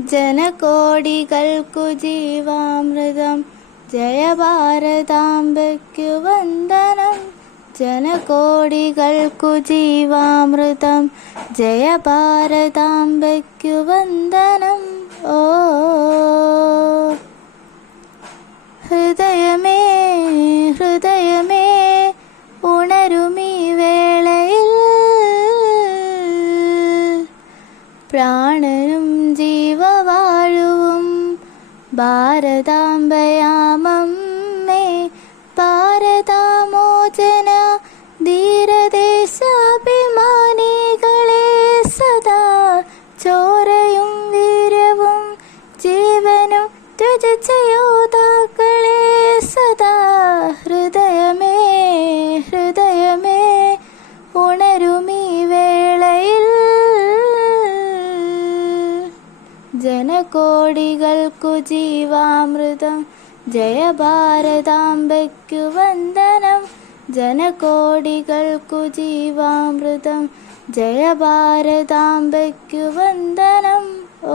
ജനകോടികൾക്കു ജീവാമൃതം ജയ ഭാരതാംബയ്ക്കു വന്ദനം. ജനകോടികൾക്കു ജീവാമൃതം ജയ ഭാരതാംബയ്ക്കു വന്ദനം. ഓ ഹൃദയമേ ഹൃദയമേ ഉണരുമീ വേളയിൽ, പ്രാണനും ജീവവാഴുവും ഭാരതാംബയാമമ്മേ. ഭാരതാമോചന ധീരദേശാഭിമാനികളെ സദാ ചോരയും വീര്യവും ജീവനും ത്യജിച്ച യോദ്ധാക്കളെ സദാ. ഹൃദയമേ ഹൃദയമേ ഉണരുമീ വേളയിൽ, ജനകോടികൾക്കു ജീവാമൃതം ജയ ഭാരതാംബയ്ക്കു വന്ദനം. ജനകോടികൾക്കു ജീവാമൃതം ജയ ഭാരതാംബയ്ക്കു വന്ദനം. ഓ